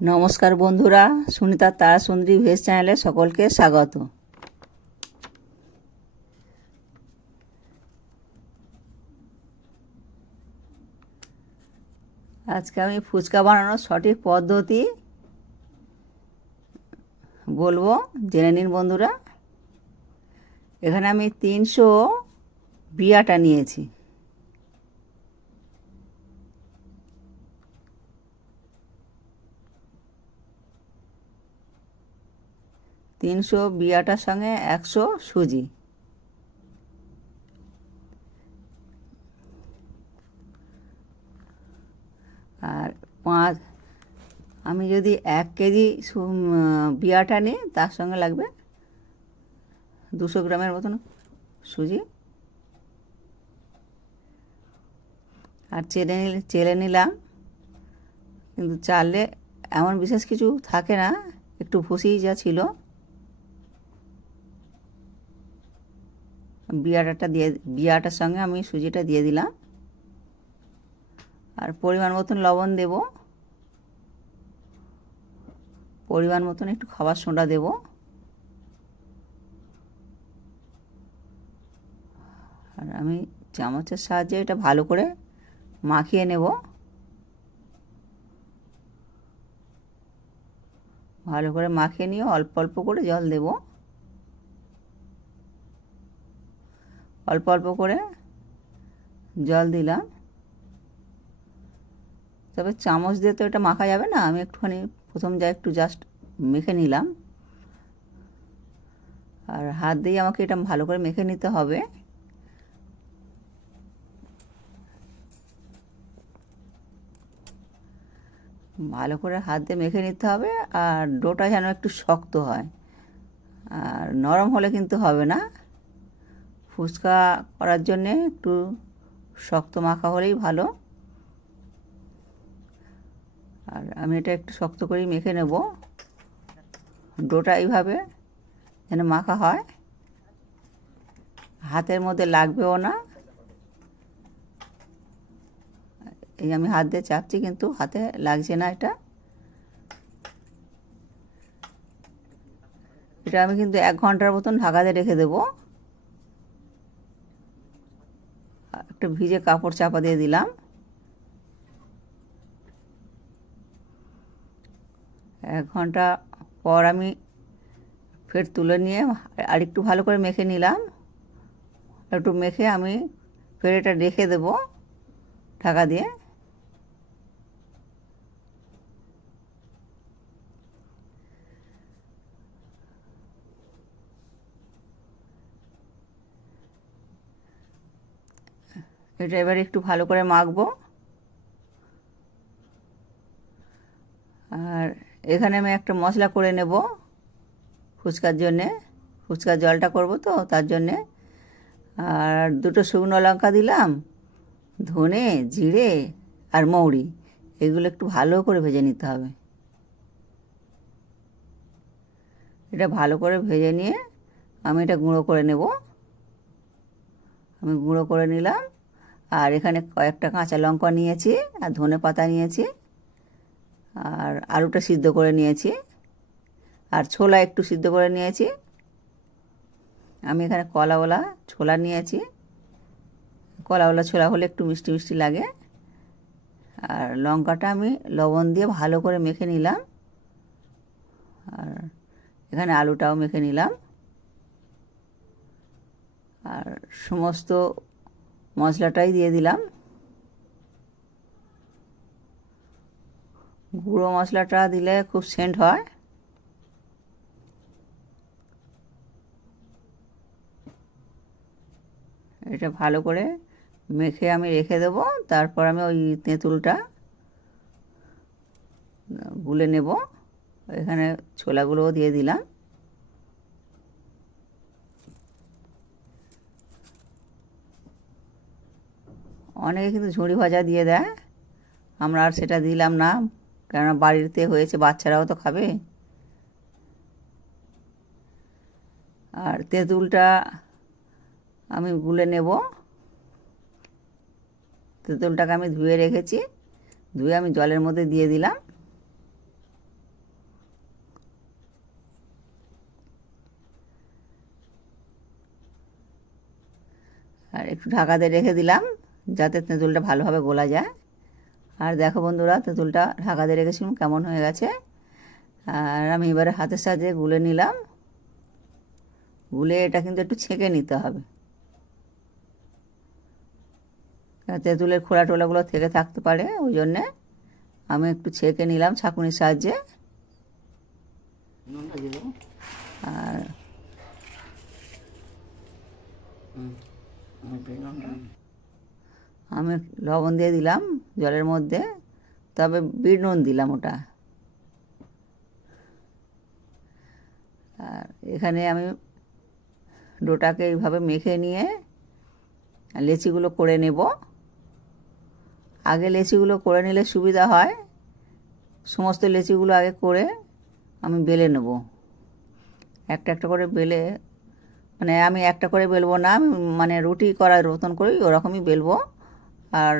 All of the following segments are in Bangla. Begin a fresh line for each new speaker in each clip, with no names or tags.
নমস্কার বন্ধুরা সুনিতার তারা সুন্দরী ভেজ চ্যানেলে সকলকে স্বাগত। আজকে আমি ফুচকা বানানোর সঠিক পদ্ধতি বলব, জেনে নিন বন্ধুরা। এখানে আমি তিনশো বিয়াটা নিয়েছি। তিনশো বিয়াটার সঙ্গে একশো সুজি। আর পাঁচ, আমি যদি এক কেজি বিয়াটা নিই, তার সঙ্গে লাগবে দুশো গ্রামের মতন সুজি। আর চেলে চেলে নিলাম, কিন্তু চাললে এমন বিশেষ কিছু থাকে না, একটু ভুসিই যা ছিল বিয়াটাটা দিয়ে, বিয়াটার সঙ্গে আমি সুজিটা দিয়ে দিলাম। আর পরিমাণ মতন লবণ দেব। পরিমাণ মতন একটু খাবার সোডা দেব। আর আমি চামচের সাহায্যে এটা ভালো করে মাখিয়ে নেব। ভালো করে মাখিয়ে নিয়ে অল্প অল্প করে জল দেবো। অল্প অল্প করে জল দিলাম। তবে চামচ দিয়ে তো এটা মাখা যাবে না, আমি একটুখানি প্রথম যা একটু জাস্ট মেখে নিলাম। আর হাত দিয়ে আমাকে এটা ভালো করে মেখে নিতে হবে। ভালো করে হাত দিয়ে মেখে নিতে হবে আর ডোটা যেন একটু শক্ত হয়। আর নরম হলে কিন্তু হবে না। ফুচকা করার জন্যে একটু শক্ত মাখা হলেই ভালো। আর আমি এটা একটু শক্ত করেই মেখে নেব। ডোটা এইভাবে যেন মাখা হয়। হাতের মধ্যে লাগবেও না। এই আমি হাত দিয়ে চাপছি কিন্তু হাতে লাগছে না এটা। এটা আমি কিন্তু এক ঘণ্টার মতন ঢাকাতে রেখে দেবো। একটা ভিজে কাপড় চাপা দিয়ে দিলাম। এক ঘণ্টা পর আমি ফের তুলে নিয়ে আর একটু ভালো করে মেখে নিলাম। একটু মেখে আমি ফের এটা রেখে দেবো ঢাকা দিয়ে। এটা এবার একটু ভালো করে মাখবো। আর এখানে আমি একটা মশলা করে নেব ফুচকার জন্যে। ফুচকার জলটা করব তো, তার জন্যে। আর দুটো শুকনো লঙ্কা দিলাম, ধনে, জিরে আর মৌরি। এগুলো একটু ভালো করে ভেজে নিতে হবে। এটা ভালো করে ভেজে নিয়ে আমি এটা গুঁড়ো করে নেব। আমি গুঁড়ো করে নিলাম। আর এখানে কয়েকটা কাঁচা লঙ্কা নিয়েছি আর ধনে পাতা নিয়েছি আর আলুটা সিদ্ধ করে নিয়েছি আর ছোলা একটু সিদ্ধ করে নিয়েছি। আমি এখানে কলাওয়ালা ছোলা নিয়েছি। কলাওয়ালা ছোলা হলে একটু মিষ্টি মিষ্টি লাগে। আর লঙ্কাটা আমি লবণ দিয়ে ভালো করে মেখে নিলাম। আর এখানে আলুটাও মেখে নিলাম। আর সমস্ত মশলাটাই দিয়ে দিলাম। গুঁড়ো মশলাটা দিলে খুব সেন্ট হয়। এটা ভালো করে মেখে আমি রেখে দেবো। তারপর আমি ওই তেঁতুলটা গুলে নেব। এখানে ছোলাগুলোও দিয়ে দিলাম। অনেকে কিন্তু ঝুড়ি ভাজা দিয়ে দেয়। আমরা আর সেটা দিলাম না, কেননা বাড়িতে হয়েছে, বাচ্চারাও তো খাবে। আর তেঁতুলটা আমি গুলে নেব। তেঁতুলটাকে আমি ধুয়ে রেখেছি, ধুয়ে আমি জলের মধ্যে দিয়ে দিলাম। আর একটু ঢাকাতে রেখে দিলাম। যাতে তেঁতুলটা ভালোভাবে গোলা যায়। আর দেখো বন্ধুরা, তেঁতুলটা ঢাকা দিয়ে রেখেছিলাম, কেমন হয়ে গেছে। আর আমি এবারে হাতের সাহায্যে গুলে নিলাম। গুলে এটা কিন্তু একটু ছেঁকে নিতে হবে। তেঁতুলের খোলা টোলাগুলো থেকে থাকতে পারে, ওই জন্যে আমি একটু ছেঁকে নিলাম ছাঁকুনির সাহায্যে। আর
আমি
লবণ দিয়ে দিলাম জলের মধ্যে, তবে বিট নুন দিলাম ওটা। আর এখানে আমি ডোটাকে এইভাবে মেখে নিয়ে লেচিগুলো করে নেব। আগে লেচিগুলো করে নিলে সুবিধা হয়, সমস্ত লেচিগুলো আগে করে আমি বেলে নেব। একটা একটা করে বেলে মানে আমি একটা করে বেলবো না, আমি মানে রুটি করার মতন করে ওরকমই বেলবো। আর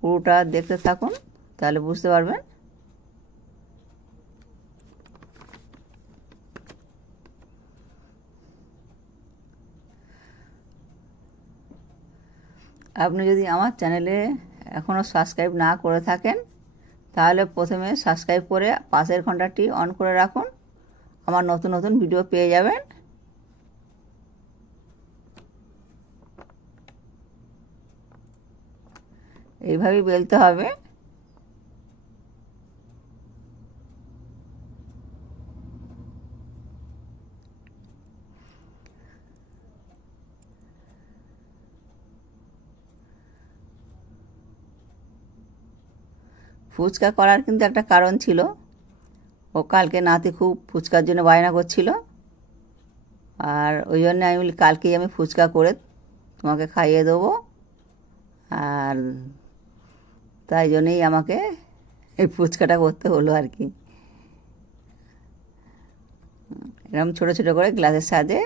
পুরোটা দেখতে থাকুন, তাহলে বুঝতে পারবেন। আপনি যদি আমার চ্যানেলে এখনও সাবস্ক্রাইব না করে থাকেন, তাহলে প্রথমে সাবস্ক্রাইব করে পাশের ঘন্টাটি অন করে রাখুন। আমার নতুন নতুন ভিডিও পেয়ে যাবেন। এইভাবেই বেলতে হবে। ফুচকা করার কিন্তু একটা কারণ ছিল। ও কালকে নাতি খুব ফুচকার জন্য বায়না করছিল। আর ওই জন্য আমি বলি, কালকেই আমি ফুচকা করে তোমাকে খাইয়ে দেবো। আর তাই জন্যই আমাকে এই ফুচকাটা করতে হলো আর কি। এরকম ছোটো ছোটো করে গ্লাসের সাথে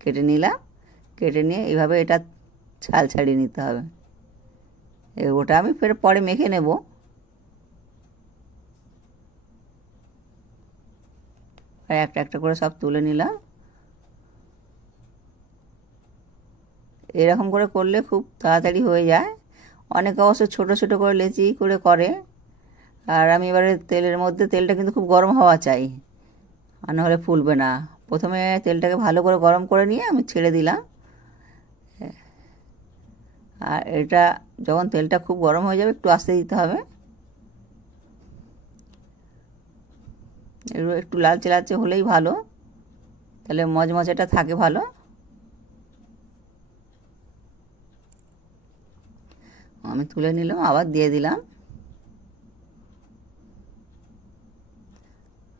কেটে নিলাম। কেটে নিয়ে এইভাবে এটা ছাল ছাড়িয়ে নিতে হবে। ওটা আমি ফের পরে মেখে নেব। একটা একটা করে সব তুলে নিলাম। এরকম করে করলে খুব তাড়াতাড়ি হয়ে যায়। অনেকে অবশ্য ছোটো ছোটো করে লেচি করে করে। আর আমি এবারে তেলের মধ্যে, তেলটা কিন্তু খুব গরম হওয়া চাই। আর নাহলে ফুলবে না। প্রথমে তেলটাকে ভালো করে গরম করে নিয়ে আমি ছেড়ে দিলাম। আর এটা যখন তেলটা খুব গরম হয়ে যাবে, একটু আস্তে দিতে হবে। একটু লালচে লালচে হলেই ভালো। তাহলে মজমজাটা থাকে ভালো। আমি তুলে নিলাম, আবার দিয়ে দিলাম।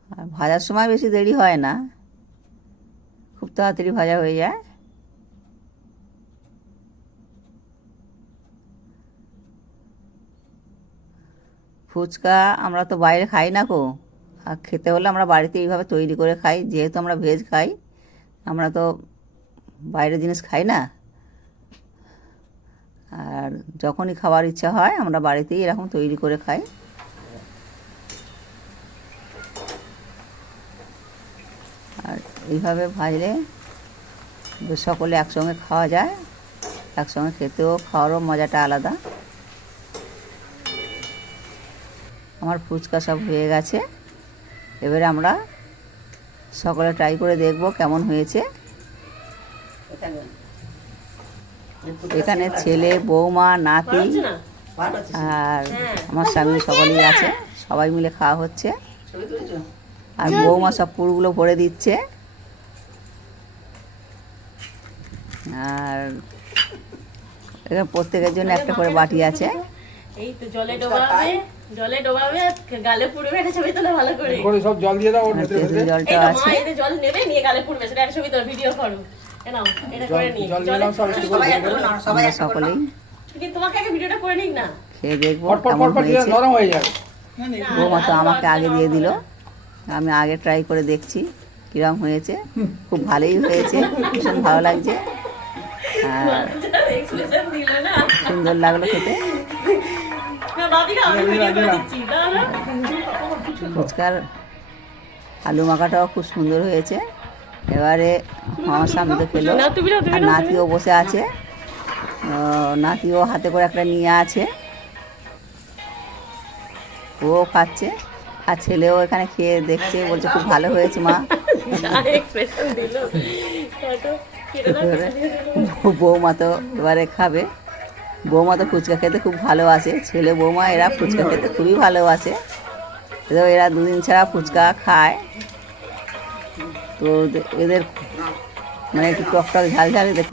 আর ভাজার সময় বেশি দেরি হয় না। খুব তাড়াতাড়ি ভাজা হয়ে যায়। ফুচকা আমরা তো বাইরে খাই না কো আর খেতে হলে আমরা বাড়িতে এইভাবে তৈরি করে খাই, যেহেতু আমরা ভেজ খাই, আমরা তো বাইরের জিনিস খাই না। আর যখনই খাবার ইচ্ছা হয়, আমরা বাড়িতেই এরকম তৈরি করে খাই। আর এইভাবে ভাজলে সকলে একসঙ্গে খাওয়া যায়। একসঙ্গে খেতেও খাওয়ারও মজাটা আলাদা। আমার ফুচকা সব হয়ে গেছে। এবারে আমরা সকলে ট্রাই করে দেখব কেমন হয়েছে।
এখানে
ছেলে বৌমা নাতি আর আমার স্বামী সকলেই আছে। সবাই মিলে খাওয়া হচ্ছে। আর বৌমা সব পুরগুলো ভরে দিচ্ছে। আর এখানে প্রত্যেকের জন্য একটা করে বাটি আছে।
এই তো জলে ডোবাবে জলে ডোবাবে গালে পুড়বে এটা ছবি তোলা ভালো করে।
করে সব জল দিয়ে দাও ওর ভেতরে
জলটাও আছে।
জল নেবে নিয়ে গালে পুড়বে সেটা একটা ছবি তোলা ভিডিও করো।
আমরা। সকলেই
কিন্তু তোমাকে আগে ভিডিওটা করে নিক না?
খেয়ে দেখব কেমন হয়েছে।
হয়ে
বৌমা তো আমাকে আগে দিয়ে দিল। আমি আগে ট্রাই করে দেখছি কীরকম হয়েছে। খুব ভালোই হয়েছে ভীষণ ভালো লাগছে। আর
এক্সপ্রেশন দিল না।
সুন্দর লাগল খেতে। ফুচকার আলু মাখাটাও খুব সুন্দর হয়েছে। এবারে আমার সামনে তো খেলো। আর নাতিও বসে আছে। নাতিও হাতে করে একটা নিয়ে আছে। ও খাচ্ছে। আর ছেলেও এখানে খেয়ে দেখছে বলছে খুব ভালো হয়েছে মা। বৌমা তো এবারে খাবে। বৌমা তো ফুচকা খেতে খুব ভালোবাসে ছেলে বৌমা এরা ফুচকা খেতে খুবই ভালোবাসে। এরা দুদিন ছাড়া ফুচকা খায়। তো এদের মানে একটু টক টক ঝাল ঝাল